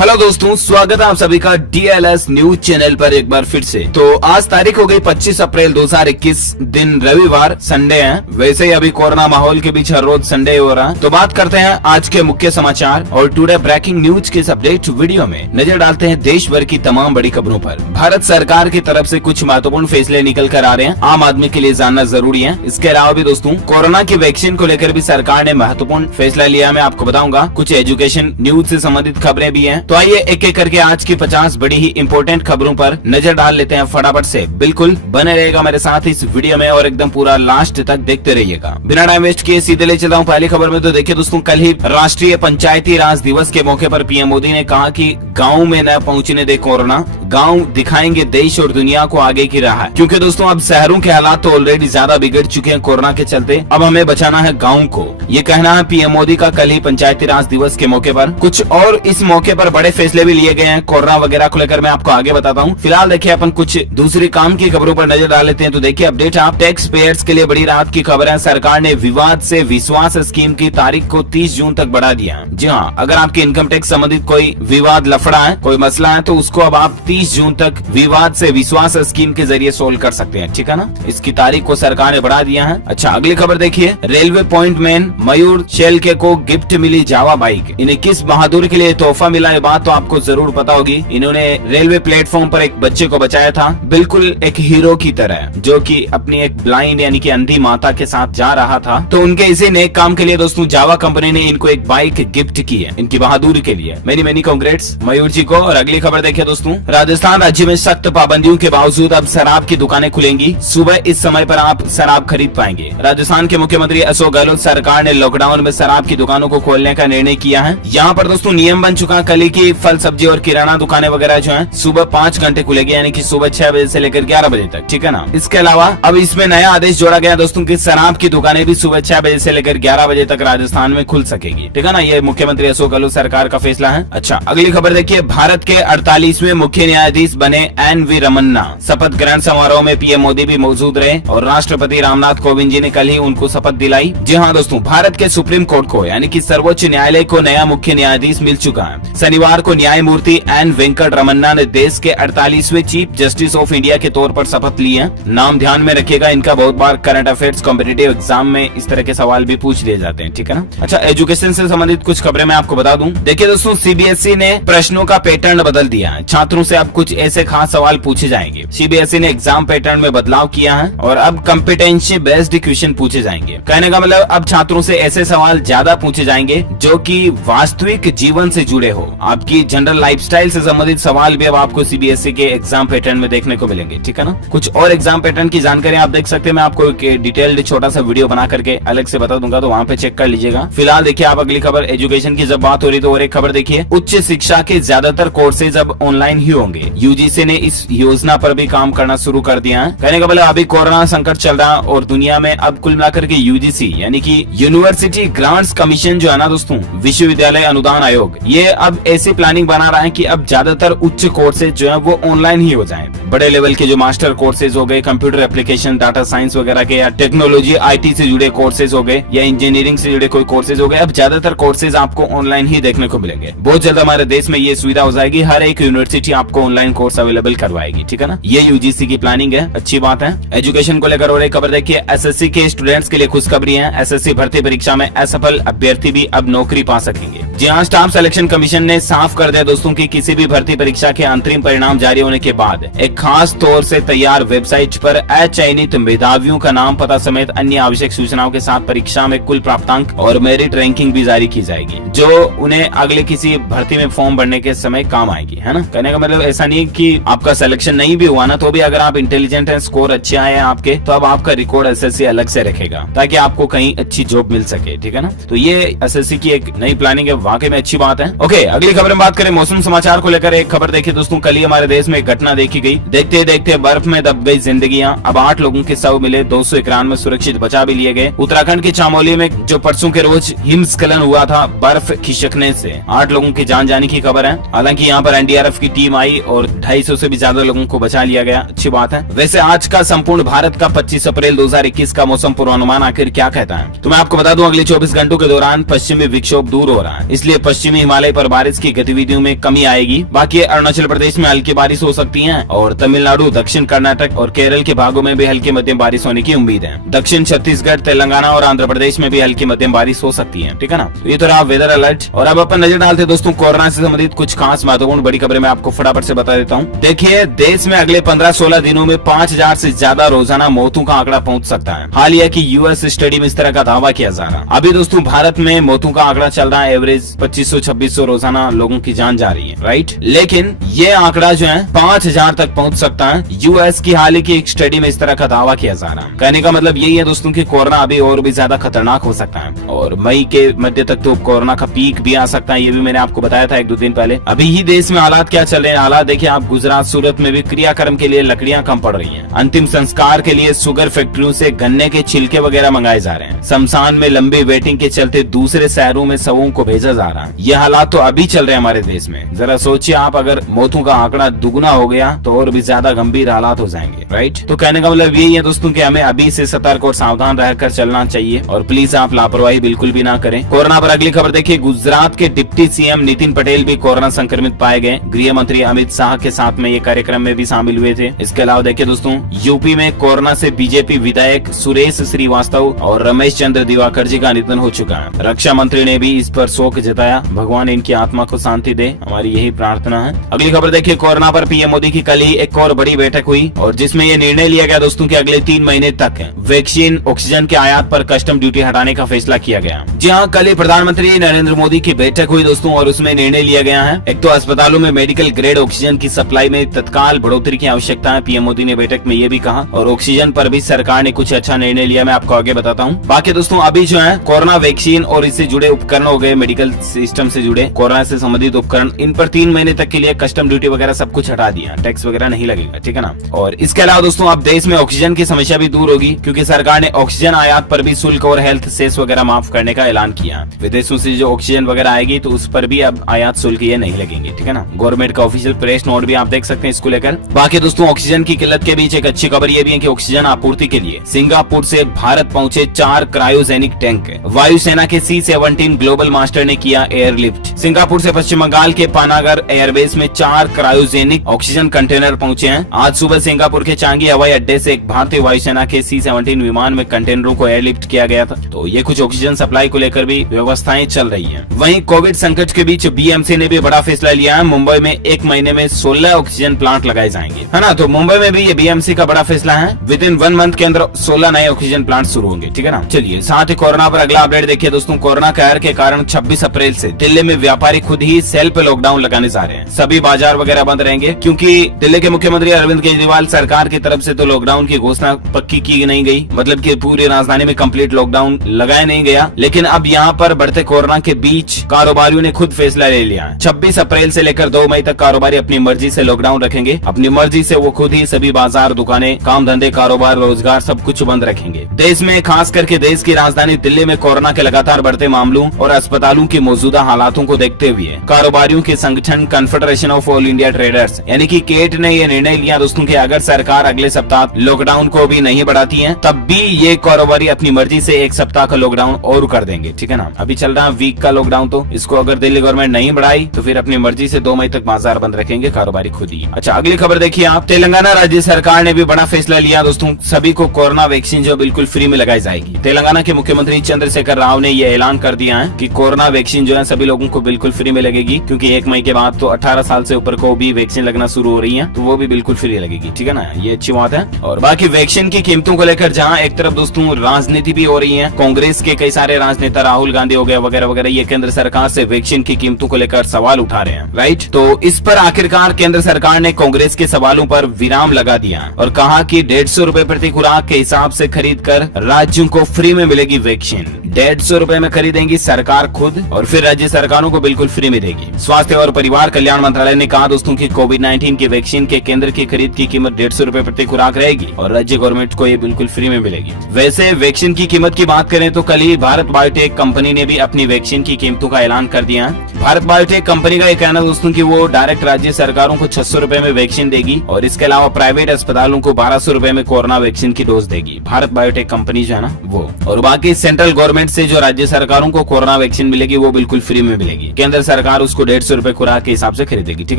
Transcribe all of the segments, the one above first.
Hello दोस्तों, स्वागत है आप सभी का DLS न्यूज चैनल पर एक बार फिर से। तो आज तारीख हो गई 25 अप्रैल 2021, दिन रविवार, संडे है। वैसे ही अभी कोरोना माहौल के बीच हर रोज संडे हो रहा है। तो बात करते हैं आज के मुख्य समाचार और टुडे ब्रेकिंग न्यूज के इस अपडेट वीडियो में नजर डालते हैं देश भर की तमाम बड़ी खबरों पर। भारत सरकार की तरफ से कुछ महत्वपूर्ण फैसले निकल कर आ रहे हैं, आम आदमी के लिए जानना जरूरी है। इसके अलावा भी दोस्तों कोरोना की वैक्सीन को लेकर भी सरकार ने महत्वपूर्ण फैसला लिया, मैं आपको बताऊंगा। कुछ एजुकेशन न्यूज से संबंधित खबरें भी हैं। तो आइए एक एक करके आज की 50 बड़ी ही इंपॉर्टेंट खबरों पर नजर डाल लेते हैं फटाफट से। बिल्कुल बने रहेगा मेरे साथ इस वीडियो में और एकदम पूरा लास्ट तक देखते रहिएगा। बिना टाइम वेस्ट किए सीधे ले चलता हूँ पहली खबर में। तो देखिए दोस्तों, कल ही राष्ट्रीय पंचायती राज दिवस के मौके पर पीएम मोदी ने कहा कि गाँव में न पहुँचने दे कोरोना, गाँव दिखाएंगे देश और दुनिया को आगे की राह। क्योंकि दोस्तों अब शहरों के हालात तो ऑलरेडी ज्यादा बिगड़ चुके हैं कोरोना के चलते, अब हमें बचाना है गाँव को। ये कहना है पीएम मोदी का कल ही पंचायती राज दिवस के मौके पर। कुछ और इस मौके पर बड़े फैसले भी लिए गए हैं कोरोना वगैरह को लेकर, मैं आपको आगे बताता हूँ। फिलहाल देखिए अपन कुछ दूसरी काम की खबरों पर नजर डाल लेते हैं। तो देखिए अपडेट आप टैक्स पेयर्स के लिए बड़ी राहत की खबर है। सरकार ने विवाद से विश्वास स्कीम की तारीख को 30 जून तक बढ़ा दिया है। जी हाँ, अगर आपके इनकम टैक्स संबंधित कोई विवाद लफड़ा है, कोई मसला है, तो उसको अब आप 30 जून तक विवाद से विश्वास स्कीम के जरिए सोल्व कर सकते हैं। ठीक है ना, इसकी तारीख को सरकार ने बढ़ा दिया है। अच्छा, अगली खबर देखिए, रेलवे पॉइंट मैन मयूर शेलके को गिफ्ट मिली जावा बाइक। इन्हें किस बहादुर के लिए तोहफा मिला, ये बात तो आपको जरूर पता होगी। इन्होंने रेलवे प्लेटफॉर्म पर एक बच्चे को बचाया था, बिल्कुल एक हीरो की तरह, जो कि अपनी एक ब्लाइंड यानी कि अंधी माता के साथ जा रहा था। तो उनके इसी नेक काम के लिए दोस्तों जावा कंपनी ने इनको एक बाइक गिफ्ट की है, इनकी बहादुरी के लिए। मेनी कांग्रेट्स मयूर जी को। और अगली खबर देखिए दोस्तों, राजस्थान राज्य में सख्त पाबंदियों के बावजूद अब शराब की दुकानें खुलेंगी। सुबह इस समय पर आप शराब खरीद पाएंगे। राजस्थान के मुख्यमंत्री अशोक गहलोत सरकार ने लॉकडाउन में शराब की दुकानों को खोलने का निर्णय किया है। यहाँ पर दोस्तों नियम बन चुका है, कल की फल सब्जी और किराना दुकानें वगैरह जो है सुबह 5 घंटे खुलेगी, यानी कि सुबह 6 बजे से लेकर 11 बजे तक। ठीक है ना। इसके अलावा अब इसमें नया आदेश जोड़ा गया दोस्तों कि शराब की दुकानें भी सुबह 6 बजे से लेकर 11 बजे तक राजस्थान में खुल सकेगी। ठीक है ना, ये मुख्यमंत्री अशोक गहलोत सरकार का फैसला है। अच्छा, अगली खबर देखिए, भारत के 48वें मुख्य न्यायाधीश बने एन.वी. रमन्ना। शपथ ग्रहण समारोह में पीएम मोदी भी मौजूद रहे और राष्ट्रपति रामनाथ कोविंद जी ने कल ही उनको शपथ दिलाई। जी हाँ दोस्तों, भारत के सुप्रीम कोर्ट को यानी कि सर्वोच्च न्यायालय को नया मुख्य न्यायाधीश मिल चुका है। शनिवार को न्यायमूर्ति एन. वेंकट रमन्ना ने देश के 48वें चीफ जस्टिस ऑफ इंडिया के तौर पर शपथ ली है। नाम ध्यान में रखिएगा, इनका बहुत बार करंट अफेयर्स कॉम्पिटिटिव एग्जाम में इस तरह के सवाल भी पूछ लिए जाते हैं। ठीक है ना। अच्छा, एजुकेशन से संबंधित कुछ खबरें मैं आपको बता दूं। देखिए दोस्तों, सीबीएसई ने प्रश्नों का पैटर्न बदल दिया है। छात्रों से अब कुछ ऐसे खास सवाल पूछे जाएंगे। सीबीएसई ने एग्जाम पैटर्न में बदलाव किया है और अब कॉम्पिटेंसी बेस्ड क्वेश्चन पूछे जाएंगे। कहने का मतलब अब छात्रों से ऐसे सवाल ज्यादा पूछे जाएंगे जो कि वास्तविक जीवन से जुड़े हो। आपकी जनरल लाइफस्टाइल से संबंधित सवाल भी अब आपको सीबीएसई के एग्जाम पैटर्न में देखने को मिलेंगे। ठीक है ना। कुछ और एग्जाम पैटर्न की जानकारी आप देख सकते हैं, मैं आपको एक डिटेल्ड छोटा सा वीडियो बना करके अलग से बता दूंगा, तो वहाँ पे चेक कर लीजिएगा। फिलहाल देखिए आप अगली खबर, एजुकेशन की जब बात हो रही तो और एक खबर देखिए, उच्च शिक्षा के ज्यादातर कोर्सेज अब ऑनलाइन ही होंगे। यूजीसी ने इस योजना पर भी काम करना शुरू कर दिया है। कहने का मतलब अभी कोरोना संकट चल रहा है और दुनिया में अब कुल मिलाकर के यूजीसी यानी कि यूनिवर्सिटी ग्रांट्स कमीशन जो है ना दोस्तों, विश्वविद्यालय अनुदान आयोग, ये अब ऐसी प्लानिंग बना रहा है कि अब ज्यादातर उच्च कोर्सेज जो है वो ऑनलाइन ही हो जाएं। बड़े लेवल के जो मास्टर कोर्सेज हो गए, कंप्यूटर एप्लीकेशन, डाटा साइंस वगैरह के, या टेक्नोलॉजी आईटी से जुड़े कोर्सेज हो गए, या इंजीनियरिंग से जुड़े कोई कोर्सेज हो गए, अब ज्यादातर कोर्सेज आपको ऑनलाइन ही देखने को मिलेंगे। बहुत जल्द हमारे देश में ये सुविधा हो जाएगी, हर एक यूनिवर्सिटी आपको ऑनलाइन कोर्स अवेलेबल करवाएगी। ठीक है ना, ये यूजीसी की प्लानिंग है, अच्छी बात है। एजुकेशन को लेकर और एक खबर देखिए, एसएससी के स्टूडेंट्स के लिए खुशखबरी है। एसएससी भर्ती परीक्षा में असफल अभ्यर्थी भी अब नौकरी पा सकेंगे। जी हाँ, स्टाफ सिलेक्शन कमीशन ने साफ कर दिया दोस्तों की किसी भी भर्ती परीक्षा के अंतरिम परिणाम जारी होने के बाद एक खास तौर से तैयार वेबसाइट पर अचयनित मेधावियों का नाम, पता समेत अन्य आवश्यक सूचनाओं के साथ परीक्षा में कुल प्राप्तांक और मेरिट रैंकिंग भी जारी की जाएगी, जो उन्हें अगले किसी भर्ती में फॉर्म भरने के समय काम आएगी। है ना। कहने का मतलब ऐसा नहीं कि आपका सिलेक्शन नहीं भी हुआ ना, तो भी अगर आप इंटेलिजेंट हैं, स्कोर अच्छे आए हैं आपके, तो अब आपका रिकॉर्ड एसएससी अलग से रखेगा ताकि आपको कहीं अच्छी जॉब मिल सके। ठीक है ना। तो ये एसएससी की एक नई प्लानिंग है, वाकई में अच्छी बात है। ओके, अगली खबर में बात करें मौसम समाचार को लेकर। एक खबर देखिए दोस्तों, कल ही हमारे देश में एक घटना देखी गई। देखते देखते बर्फ में दब गई जिंदगियां। अब 8 लोगों के शव मिले, 291 सुरक्षित बचा भी लिए गए। उत्तराखंड के चामोली में जो परसों के रोज हिमस्खलन हुआ था बर्फ खिसकने से, 8 लोगों की जान जाने की खबर है। हालांकि यहाँ पर एनडीआरएफ की टीम आई और 250 से भी ज्यादा लोगों को बचा लिया गया, अच्छी बात है। वैसे आज का संपूर्ण भारत का 25 अप्रैल 2021 का मौसम पूर्वानुमान आखिर क्या कहता है, तो मैं आपको बता दूं, अगले 24 घंटों के दौरान पश्चिमी विक्षोभ दूर हो रहा है। इसलिए पश्चिमी हिमालय पर बारिश की गतिविधियों में कमी आएगी। बाकी अरुणाचल प्रदेश में हल्की बारिश हो सकती है और तमिलनाडु, दक्षिण कर्नाटक और केरल के भागों में भी हल्की मध्यम बारिश होने की उम्मीद है। दक्षिण छत्तीसगढ़, तेलंगाना और आंध्र प्रदेश में भी हल्की मध्यम बारिश हो सकती है। ठीक है ना, ये तो रहा वेदर अलर्ट। और अब अपन नजर डालते दोस्तों कोरोना से संबंधित कुछ खास महत्वपूर्ण बड़ी खबरें मैं आपको फटाफट से बता देता हूँ। देखिए, देश में अगले 15-16 दिनों में 5000 से ज्यादा रोजाना मौतों का आंकड़ा पहुंच सकता है। हालिया की यूएस स्टडी में इस तरह का दावा किया जा रहा है। अभी दोस्तों भारत में मौतों का आंकड़ा चल रहा है एवरेज 2500-2600 रोजाना लोगों की जान जा रही है, राइट। लेकिन ये आंकड़ा जो है 5000 तक पहुंच सकता है। यूएस की हाल ही की एक स्टडी में इस तरह का दावा किया जा रहा है। कहने का मतलब यही है दोस्तों कि कोरोना अभी और भी ज्यादा खतरनाक हो सकता है और मई के मध्य तक तो कोरोना का पीक भी आ सकता है। ये भी मैंने आपको बताया था 1-2 दिन पहले। अभी ही देश में हालात क्या चल रहे हैं, हालात देखिए आप। गुजरात, सूरत में भी क्रियाक्रम के लिए लकड़ियां कम पड़ रही हैं। अंतिम संस्कार के लिए शुगर फैक्ट्रियों से गन्ने के छिलके वगैरह मंगाए जा रहे हैं। शमशान में लंबी वेटिंग के चलते दूसरे शहरों में शवों को भेजा जा रहा है। ये हालात तो अभी चल रहे हैं हमारे देश में। जरा सोचिए आप, अगर मौतों का आंकड़ा दुगुना हो गया तो और भी ज्यादा गंभीर हालात हो जाएंगे, राइट। तो कहने का मतलब यही है दोस्तों कि हमें अभी से सतर्क और सावधान रहकर चलना चाहिए और प्लीज आप लापरवाही बिल्कुल भी ना करें। कोरोना पर अगली खबर देखिए, गुजरात के डिप्टी सीएम नितिन पटेल भी कोरोना संक्रमित पाए गए। गृह मंत्री अमित शाह के साथ में ये कार्यक्रम में भी शामिल हुए थे। इसके अलावा देखिए दोस्तों, यूपी में कोरोना से बीजेपी विधायक सुरेश श्रीवास्तव और रमेश चंद्र दिवाकर जी का निधन हो चुका है। रक्षा मंत्री ने भी इस पर शोक जताया। भगवान इनकी आत्मा को शांति दे, हमारी यही प्रार्थना है। अगली खबर देखिए, कोरोना पर पीएम मोदी की कल ही एक और बड़ी बैठक हुई और जिसमें ये निर्णय लिया गया दोस्तों कि अगले 3 महीने तक वैक्सीन, ऑक्सीजन के आयात पर कस्टम ड्यूटी हटाने का फैसला किया गया। जी हाँ, कल ही प्रधानमंत्री नरेंद्र मोदी की बैठक हुई दोस्तों और उसमें निर्णय लिया गया है। एक तो अस्पतालों में मेडिकल ग्रेड ऑक्सीजन की सप्लाई में तत्काल बढ़ोतरी की आवश्यकता है। पीएम मोदी ने बैठक में ये भी कहा और ऑक्सीजन पर भी सरकार ने कुछ अच्छा निर्णय लिया, मैं आपको आगे बताता हूँ। बाकी दोस्तों अभी जो है कोरोना वैक्सीन और इससे जुड़े उपकरण हो गए, मेडिकल सिस्टम से जुड़े कोरोना से संबंधित उपकरण, इन पर 3 महीने तक के लिए कस्टम ड्यूटी वगैरह सब कुछ हटा दिया, टैक्स वगैरह नहीं लगेगा। ठीक है ना। और इसके अलावा दोस्तों अब देश में ऑक्सीजन की समस्या भी दूर होगी क्योंकि सरकार ने ऑक्सीजन आयात पर भी शुल्क और हेल्थ सेस वगैरह माफ करने का ऐलान किया। विदेशों से जो ऑक्सीजन वगैरह आएगी तो उस पर भी अब आयात शुल्क ये नहीं लगेंगे। ठीक है ना। गवर्नमेंट का ऑफिशियल प्रेस नोट भी आप देख सकते हैं इसको लेकर। बाकी दोस्तों ऑक्सीजन की किल्लत के बीच एक अच्छी खबर ये भी है कि ऑक्सीजन आपूर्ति के लिए सिंगापुर से भारत पहुंचे 4 क्रायोजेनिक टैंक। वायुसेना के C-17 ग्लोबल मास्टर ने किया एयरलिफ्ट। सिंगापुर से पश्चिम बंगाल के पानागर एयरबेस में 4 क्रायोजेनिक ऑक्सीजन कंटेनर पहुंचे हैं। आज सुबह सिंगापुर के चांगी हवाई अड्डे से एक भारतीय वायुसेना के C-17 विमान में कंटेनरों को एयरलिफ्ट किया गया था। तो ये कुछ ऑक्सीजन सप्लाई को लेकर भी व्यवस्थाएं चल रही है। वहीं कोविड संकट के बीच BMC ने भी बड़ा फैसला लिया है। मुंबई में 1 महीने में 16 ऑक्सीजन प्लांट लगाए जाएंगे, है ना। तो मुंबई में भी ये BMC का बड़ा फैसला है। विद इन 1 मंथ के अंदर 16 नए ऑक्सीजन प्लांट शुरू होंगे। ठीक है ना। चलिए साथ ही कोरोना पर अगला अपडेट देखिए दोस्तों। कोरोना कहर के कारण 26 अप्रैल से दिल्ली में व्यापारी खुद ही सेल्फ लॉकडाउन लगाने जा रहे हैं। सभी बाजार वगैरह बंद रहेंगे क्योंकि दिल्ली के मुख्यमंत्री अरविंद केजरीवाल सरकार की तरफ से तो लॉकडाउन की घोषणा पक्की की नहीं गई, मतलब कि पूरी राजधानी में कंप्लीट लॉकडाउन लगाया नहीं गया। लेकिन अब यहाँ पर बढ़ते कोरोना के बीच कारोबारियों ने खुद फैसला ले लिया है। 26 अप्रैल से लेकर 2 मई तक कारोबारी अपनी मर्जी से लॉकडाउन रखेंगे। अपनी मर्जी से वो खुद ही सभी बाजार, दुकानें, काम धंधे, कारोबार, रोजगार सब कुछ बंद रखेंगे। देश में खास करके देश की राजधानी दिल्ली में कोरोना के लगातार बढ़ते मामलों और अस्पतालों की मौजूदा हालातों को देखते हुए कारोबारियों के संगठन confederation of all India traders यानी कि केट ने यह निर्णय लिया दोस्तों कि अगर सरकार अगले सप्ताह लॉकडाउन को भी नहीं बढ़ाती है तब भी ये कारोबारी अपनी मर्जी से 1 सप्ताह का लॉकडाउन और कर देंगे। ठीक है ना। अभी चल रहा है वीक का लॉकडाउन, तो इसको अगर दिल्ली गवर्नमेंट नहीं बढ़ाई तो फिर अपनी मर्जी से 2 मई तक बाजार बंद रखेंगे कारोबारी खुद ही। अच्छा अगली खबर देखिए आप। तेलंगाना राज्य सरकार ने भी बड़ा फैसला लिया दोस्तों। सभी को कोरोना वैक्सीन जो बिल्कुल फ्री में लगाई जाएगी। तेलंगाना के मुख्यमंत्री चंद्रशेखर राव ने यह ऐलान कर दिया है कि कोरोना वैक्सीन जो है सभी लोगों को बिल्कुल फ्री में लगेगी क्योंकि 1 मई के बाद तो 18 साल से ऊपर को भी वैक्सीन लगना शुरू हो रही है, तो वो भी बिल्कुल फ्री लगेगी। ठीक है ना। ये अच्छी बात है। और बाकी वैक्सीन की कीमतों को लेकर जहाँ एक तरफ दोस्तों राजनीति भी हो रही है, कांग्रेस के कई सारे राजनेता राहुल गांधी हो गए वगैरह वगैरह, ये केंद्र सरकार से वैक्सीन की कीमतों को लेकर सवाल उठा रहे हैं, राइट। तो इस पर आखिरकार केंद्र सरकार ने कांग्रेस के सवालों पर विराम लगा दिया और कहा कि 150 रुपए प्रति खुराक के हिसाब से खरीद कर राज्यों को फ्री में मिलेगी वैक्सीन। 150 रुपए में खरीदेंगी सरकार खुद और फिर राज्य सरकारों को बिल्कुल फ्री में देगी। स्वास्थ्य और परिवार कल्याण मंत्रालय ने कहा दोस्तों कि कोविड-19 की वैक्सीन के केंद्र की खरीद की कीमत 150 रुपए प्रति खुराक रहेगी और राज्य गवर्नमेंट को ये बिल्कुल फ्री में मिलेगी। वैसे वैक्सीन की कीमत की बात करें तो कल ही भारत बायोटेक कंपनी ने भी अपनी वैक्सीन की कीमतों का ऐलान कर दिया है। भारत बायोटेक कंपनी का ये कहना दोस्तों कि वो डायरेक्ट राज्य सरकारों को 600 रुपए में वैक्सीन देगी और इसके अलावा प्राइवेट अस्पतालों को 1200 रुपए में कोरोना वैक्सीन की डोज देगी। भारत बायोटेक कंपनी जो है ना वो। और बाकी सेंट्रल गवर्नमेंट से जो राज्य सरकारों को कोरोना वैक्सीन मिलेगी वो बिल्कुल फ्री में मिलेगी। केंद्र सरकार उसको 150 रुपए खुराक के हिसाब से खरीदेगी, ठीक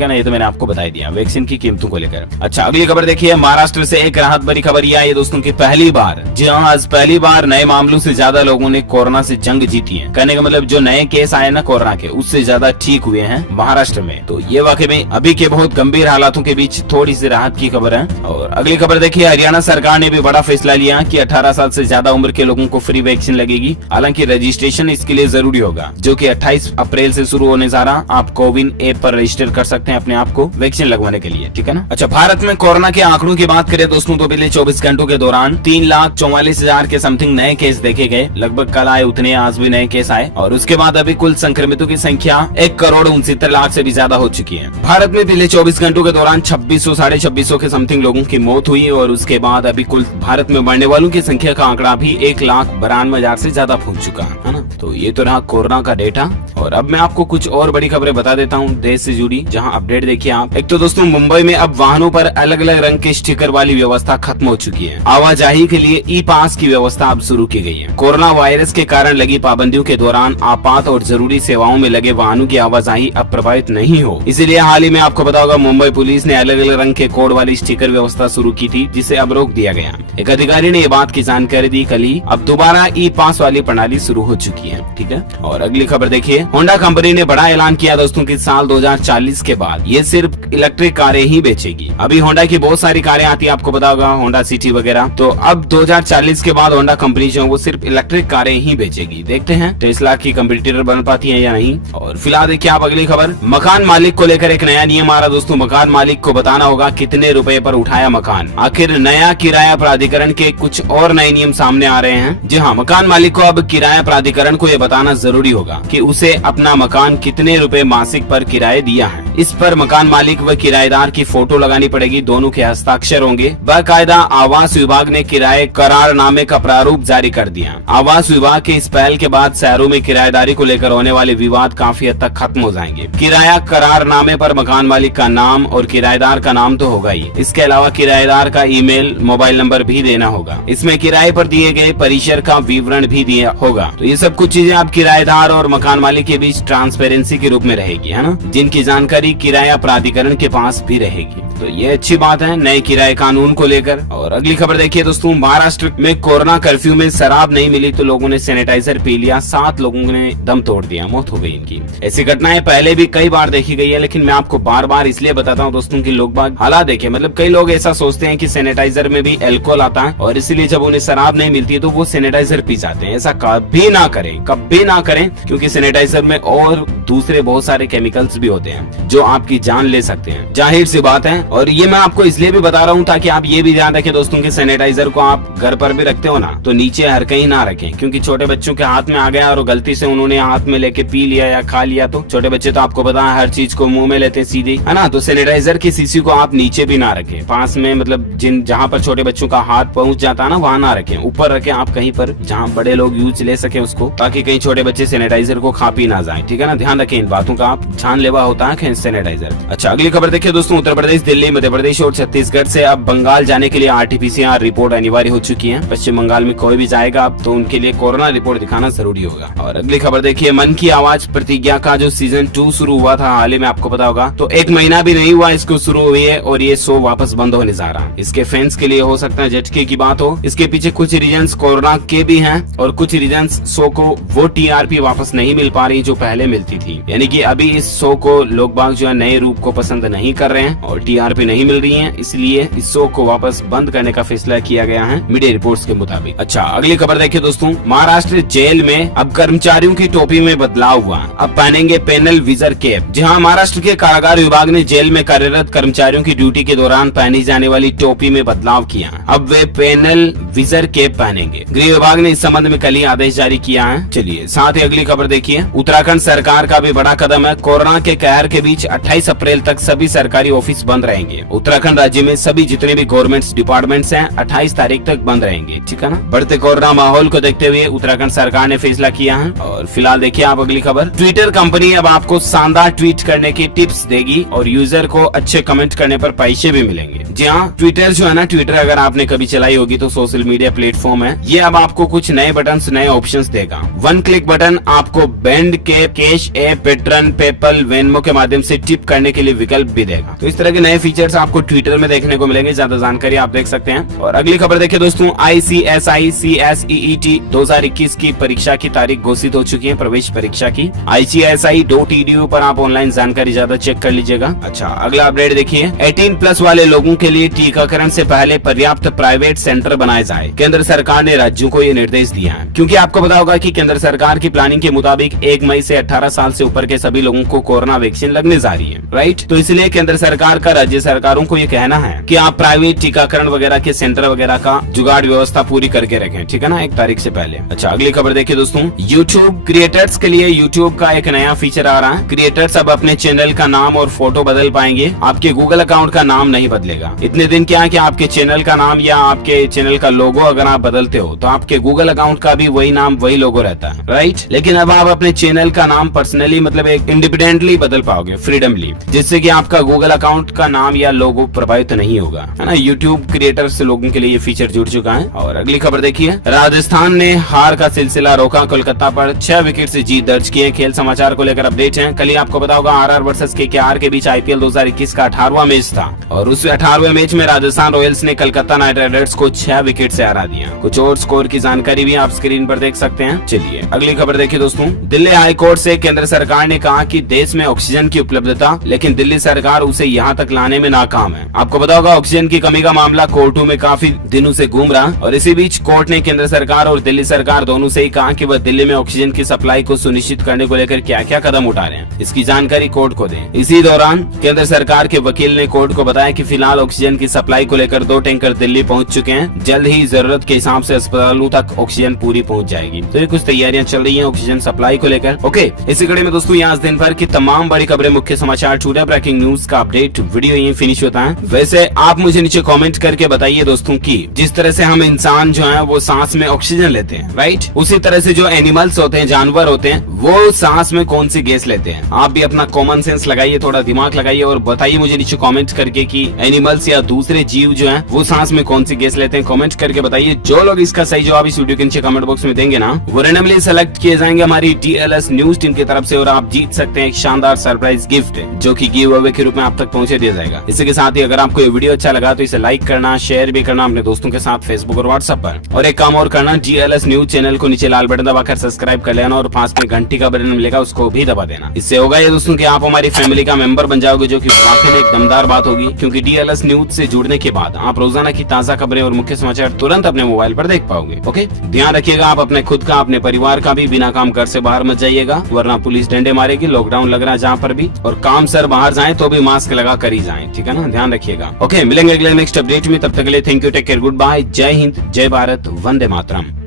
है ना। ये तो मैंने आपको बता दिया वैक्सीन की कीमतों को लेकर। अच्छा, अगली खबर देखिए, महाराष्ट्र से एक राहत भरी खबर ये आई दोस्तों की पहली बार, जी हाँ, आज पहली बार नए मामलों से ज्यादा लोगों ने कोरोना से जंग जीती है। कहने का मतलब जो नए केस आए ना कोरोना के, उससे ज्यादा ठीक हुए हैं महाराष्ट्र में। तो ये वाकई में अभी के बहुत गंभीर हालातों के बीच थोड़ी सी राहत की खबर है। और अगली खबर देखिए, हरियाणा सरकार ने भी बड़ा फैसला लिया कि 18 साल से ज्यादा उम्र के लोगों को फ्री वैक्सीन लगेगी। हालांकि रजिस्ट्रेशन इसके लिए जरूरी होगा, जो कि 28 अप्रैल से शुरू होने जा रहा। आप कोविन ऐप पर रजिस्टर कर सकते हैं अपने आप को वैक्सीन लगवाने के लिए, ठीक है ना। अच्छा, भारत में कोरोना के आंकड़ों की बात करें दोस्तों तो पिछले 24 घंटों के दौरान 3,44,000 के समथिंग नए केस देखे गए। लगभग कल आए उतने आज भी नए केस आए, और उसके बाद अभी कुल संक्रमितों की संख्या 1,69,00,000 से भी ज्यादा हो चुकी है। भारत में पिछले 24 घंटों के दौरान 2600 साढ़े 2600 के समथिंग लोगों की मौत हुई, और उसके बाद अभी कुल भारत में मरने वालों की संख्या का आंकड़ा भी 1,92,000 से ज्यादा पहुंच चुका है ना। तो ये तो रहा कोरोना का डेटा। और अब मैं आपको कुछ और बड़ी खबरें बता देता हूँ देश से जुड़ी, जहां अपडेट देखिए आप। एक तो दोस्तों मुंबई में अब वाहनों पर अलग अलग रंग के स्टिकर वाली व्यवस्था खत्म हो चुकी है। आवाजाही के लिए ई पास की व्यवस्था अब शुरू की गई है। कोरोना वायरस के कारण लगी पाबंदियों के दौरान आपात और जरूरी सेवाओं में लगे वाहनों की आवाजाही अब प्रभावित नहीं हो, इसीलिए हाल ही में आपको पता होगा मुंबई पुलिस ने अलग अलग रंग के कोड वाली स्टिकर व्यवस्था शुरू की थी, जिसे अब रोक दिया गया। एक अधिकारी ने ये बात की जानकारी दी कल ही। अब दोबारा ई पास वाली प्रणाली शुरू हो चुकी है, ठीक है। और अगली खबर देखिए, होंडा कंपनी ने बड़ा ऐलान किया दोस्तों कि साल 2040 के बाद ये सिर्फ इलेक्ट्रिक कारें ही बेचेगी। अभी होंडा की बहुत सारी कारें आती है, आपको पता होगा, होंडा सिटी वगैरह। तो अब 2040 के बाद होंडा कंपनी जो है वो सिर्फ इलेक्ट्रिक कारें ही बेचेगी। देखते हैं टेस्ला की कंपटीटर बन पाती है या नहीं। और फिलहाल देखिए आप अगली खबर, मकान मालिक को लेकर एक नया नियम आ रहा दोस्तों। मकान मालिक को बताना होगा कितने रुपए पर उठाया मकान। आखिर नया किराया प्राधिकरण के कुछ और नए नियम सामने आ रहे हैं। जी हाँ, मकान मालिक को अब किराया प्राधिकरण को ये बताना जरूरी होगा कि उसे अपना मकान कितने रुपए मासिक पर किराए दिया है। इस पर मकान मालिक व किराएदार की फोटो लगानी पड़ेगी, दोनों के हस्ताक्षर होंगे। बाकायदा आवास विभाग ने किराए करारनामे का प्रारूप जारी कर दिया। आवास विभाग के इस पहल के बाद शहरों में किराएदारी को लेकर होने वाले विवाद काफी हद तक खत्म हो जाएंगे। किराया करारनामे पर मकान मालिक का नाम और किराएदार का नाम तो होगा ही, इसके अलावा किराएदार का ईमेल, मोबाइल नंबर भी देना होगा। इसमें किराए पर दिए गए परिसर का विवरण भी दिया होगा। तो ये सब कुछ चीजें आप किराएदार और मकान मालिक के बीच ट्रांसपेरेंसी के रूप में रहेगी, है ना, जिनकी जानकारी किराया प्राधिकरण के पास भी रहेगी। तो ये अच्छी बात है नए किराए कानून को लेकर। और अगली खबर देखिए दोस्तों, महाराष्ट्र में कोरोना कर्फ्यू में शराब नहीं मिली तो लोगों ने सैनिटाइजर पी लिया, 7 लोगों ने दम तोड़ दिया, मौत हो गई इनकी। ऐसी घटनाएं पहले भी कई बार देखी गई है, लेकिन मैं आपको बार बार इसलिए बताता हूँ दोस्तों की लोग बाग हालात देखे। मतलब कई लोग ऐसा सोचते हैं कि सैनिटाइजर में भी अल्कोहल आता है, और इसीलिए जब उन्हें शराब नहीं मिलती है तो वो सैनिटाइजर पी जाते हैं। ऐसा कभी ना करें, कभी ना करें, क्योंकि सैनिटाइजर में और दूसरे बहुत सारे केमिकल्स भी होते हैं जो आपकी जान ले सकते हैं, जाहिर सी बात है। और ये मैं आपको इसलिए भी बता रहा हूँ ताकि आप ये भी ध्यान रखें दोस्तों कि सैनिटाइजर को आप घर पर भी रखते हो ना तो नीचे हर कहीं ना रखें, क्योंकि छोटे बच्चों के हाथ में आ गया और गलती से उन्होंने हाथ में लेके पी लिया या खा लिया, तो छोटे बच्चे तो आपको पता है हर चीज को मुंह में लेते हैं सीधे, है ना। तो सैनिटाइजर की शीशी को आप नीचे भी ना रखें, पास में, मतलब जहाँ पर छोटे बच्चों का हाथ पहुंच जाता है ना वहाँ ना रखें, ऊपर रखें आप कहीं पर जहाँ बड़े लोग यूज ले सके उसको, ताकि कहीं छोटे बच्चे सैनिटाइजर को खा पी ना जाए, ठीक है ना। ध्यान रखें इन बातों का, आप जानलेवा होता है सैनिटाइजर। अच्छा, अगली खबर देखिए दोस्तों, उत्तर प्रदेश, दिल्ली, मध्य प्रदेश और छत्तीसगढ़ से अब बंगाल जाने के लिए RT-PCR रिपोर्ट अनिवार्य हो चुकी है। पश्चिम बंगाल में कोई भी जाएगा अब तो उनके लिए कोरोना रिपोर्ट दिखाना जरूरी होगा। और अगली खबर देखिए, मन की आवाज प्रतिज्ञा का जो सीजन 2 शुरू हुआ था हाल ही में, आपको पता होगा, तो 1 महीना भी नहीं हुआ इसको शुरू हुई है और ये शो वापस बंद होने जा रहा है। इसके फैंस के लिए हो सकता है झटके की बात हो। इसके पीछे कुछ रीजंस कोरोना के भी हैं और कुछ रीजंस शो को वो TRP वापस नहीं मिल पा रही जो पहले मिलती थी। यानी कि अभी इस शो को लोग बाग जो है नए रूप को पसंद नहीं कर रहे हैं और TRP नहीं मिल रही है, इसलिए इस शो को वापस बंद करने का फैसला किया गया है मीडिया रिपोर्ट्स के मुताबिक। अच्छा, अगली खबर देखिए दोस्तों, महाराष्ट्र जेल में अब कर्मचारियों की टोपी में बदलाव हुआ, अब पहनेंगे पैनल विजर कैप। जी हाँ, महाराष्ट्र के कारागार विभाग ने जेल में कार्यरत कर्मचारियों की ड्यूटी के दौरान पहनी जाने वाली टोपी में बदलाव किया। अब वे पैनल विजर कैप पहनेंगे। गृह विभाग ने इस संबंध में कल ही आदेश जारी किया है। चलिए साथ ही अगली खबर देखिए, उत्तराखंड सरकार का भी बड़ा कदम है। कोरोना के कहर के बीच 28 अप्रैल तक सभी सरकारी ऑफिस बंद रहेंगे। उत्तराखंड राज्य में सभी जितने भी गवर्नमेंट डिपार्टमेंट्स हैं 28 तारीख तक बंद रहेंगे, ठीक है ना। बढ़ते कोरोना माहौल को देखते हुए उत्तराखंड सरकार ने फैसला किया है। और फिलहाल देखिए आप अगली खबर। ट्विटर कंपनी अब आपको शानदार ट्वीट करने की टिप्स देगी और यूजर को अच्छे कमेंट करने पर पैसे भी मिलेंगे। जी हाँ, ट्विटर जो है ना, ट्विटर अगर आपने कभी चलाई होगी तो सोशल मीडिया प्लेटफॉर्म है। ये अब आपको कुछ नए बटन, नए ऑप्शंस देगा। वन क्लिक बटन आपको बैंड के cash app, Patreon, PayPal, Venmo के माध्यम से टिप करने के लिए विकल्प भी देगा। तो इस तरह के नए फीचर्स आपको ट्विटर में देखने को मिलेंगे। ज्यादा जानकारी आप देख सकते हैं। और अगली खबर देखिए दोस्तों, ICSI CSEET 2021 की परीक्षा की तारीख घोषित हो चुकी है, प्रवेश परीक्षा की। ICSI.edu पर आप ऑनलाइन जानकारी ज्यादा चेक कर लीजिएगा। अच्छा, अगला अपडेट देखिए। 18+ वाले लोगों के लिए टीकाकरण से पहले पर्याप्त प्राइवेट सेंटर बनाए जाए। केंद्र सरकार ने राज्यों को ये निर्देश दिया है, क्योंकि आपको पता होगा कि केंद्र सरकार की प्लानिंग के मुताबिक 1 मई से 18 साल से ऊपर के सभी लोगों को कोरोना वैक्सीन लगने जा रही है, राइट। तो इसलिए केंद्र सरकार का राज्य सरकारों को ये कहना है कि आप प्राइवेट टीकाकरण वगैरह के सेंटर वगैरह का जुगाड़ व्यवस्था पूरी करके रखें, ठीक है ना, 1 तारीख से पहले। अच्छा, अगली खबर देखिए दोस्तों। यूट्यूब क्रिएटर्स के लिए यूट्यूब का एक नया फीचर आ रहा है। क्रिएटर्स अब अपने चैनल का नाम और फोटो बदल पाएंगे, आपके गूगल अकाउंट का नाम नहीं बदलेगा। इतने दिन क्या है कि आपके चैनल का नाम या आपके चैनल का लोगो अगर आप बदलते हो तो आपके गूगल अकाउंट का भी वही नाम, वही लोगो रहता है, राइट। लेकिन अब आप अपने चैनल का नाम पर्सनली, मतलब एक इंडिपेंडेंटली बदल पाओगे, फ्रीडमली, जिससे कि आपका गूगल अकाउंट का नाम या लोगो प्रभावित नहीं होगा, है ना। यूट्यूब क्रिएटर्स लोगों के लिए ये फीचर जुड़ चुका है। और अगली खबर देखिए। राजस्थान ने हार का सिलसिला रोका, कोलकाता पर 6 विकेट से जीत दर्ज किए। खेल समाचार को लेकर अपडेट है। कल ही आपको पता होगा RR वर्सेस KKR के बीच IPL 2021 का 18वां मैच था और उस 18वें मैच में राजस्थान रॉयल्स ने कलकत्ता नाइट राइडर्स को 6 विकेट से हरा दिया। कुछ और स्कोर की जानकारी भी आप स्क्रीन पर देख सकते हैं। चलिए अगली खबर देखिए दोस्तों। दिल्ली हाई कोर्ट से केंद्र सरकार ने कहा कि देश में ऑक्सीजन की उपलब्धता, लेकिन दिल्ली सरकार उसे यहाँ तक लाने में नाकाम है। आपको पता होगा ऑक्सीजन की कमी का मामला कोर्टों में काफी दिनों से घूम रहा और इसी बीच कोर्ट ने केंद्र सरकार और दिल्ली सरकार दोनों से ही कहा कि वह दिल्ली में ऑक्सीजन की सप्लाई को सुनिश्चित करने को लेकर क्या क्या कदम उठा रहे हैं, इसकी जानकारी कोर्ट को दें। इसी दौरान केंद्र सरकार के वकील ने कोर्ट को बताया कि फिलहाल ऑक्सीजन की सप्लाई को लेकर 2 टैंकर दिल्ली पहुंच चुके हैं। जल्द ही जरूरत के हिसाब से अस्पतालों तक ऑक्सीजन पूरी पहुंच जाएगी। तो ये कुछ तैयारियां चल रही हैं ऑक्सीजन सप्लाई को लेकर। ओके, इसी कड़ी में दोस्तों यहाँ दिन भर की तमाम बड़ी खबरें, मुख्य समाचार, टुडे ब्रेकिंग न्यूज का अपडेट वीडियो यही फिनिश होता है। वैसे आप मुझे नीचे कमेंट करके बताइए दोस्तों कि जिस तरह से हम इंसान जो है वो सांस में ऑक्सीजन लेते हैं, राइट, उसी तरह से जो एनिमल्स होते हैं, जानवर होते हैं, वो सांस में कौन सी गैस लेते हैं। आप भी अपना कॉमन सेंस लगाइए, थोड़ा दिमाग लगाइए और बताइए मुझे नीचे कमेंट करके कि एनिमल्स या दूसरे जीव जो हैं वो सांस में कौन सी गैस लेते हैं। कमेंट करके बताइए। जो लोग इसका सही जवाब इस वीडियो के नीचे कमेंट बॉक्स में देंगे ना, वो रैंडमली सेलेक्ट किए जाएंगे हमारी DLS न्यूज टीम की तरफ से और आप जीत सकते हैं एक शानदार सरप्राइज गिफ्ट जो कि गिव अवे के रूप में आप तक पहुंचे दिया जाएगा। इसी के साथ ही अगर आपको ये वीडियो अच्छा लगा तो इसे लाइक करना, शेयर भी करना अपने दोस्तों के साथ फेसबुक और व्हाट्सएप पर। और एक काम और करना, DLS न्यूज चैनल को नीचे लाल बटन दबाकर सब्सक्राइब कर लेना और पास में घंटी का बटन मिलेगा उसको भी दबा देना। इससे होगा ये दोस्तों कि आप हमारी फैमिली का मेंबर बन जाओगे, जो कि वाकई में एक दमदार बात होगी, क्योंकि DLS न्यूज से जुड़ने के बाद आप रोजाना की ताजा खबरें और मुख्य समाचार तुरंत अपने मोबाइल पर देख पाओगे। ओके, ध्यान रखिएगा आप अपने खुद का, अपने परिवार का भी। बिना काम घर से बाहर मत जाइएगा वरना पुलिस डंडे मारेगी। लॉकडाउन लग रहा है जहाँ पर भी, और काम सर बाहर जाएं तो भी मास्क लगा कर ही जाएं, ठीक है ना, ध्यान रखिएगा। ओके, मिलेंगे अगले नेक्स्ट अपडेट में, तब तक के लिए thank you, take care, good bye, जय हिंद, जय भारत, वंदे मातरम।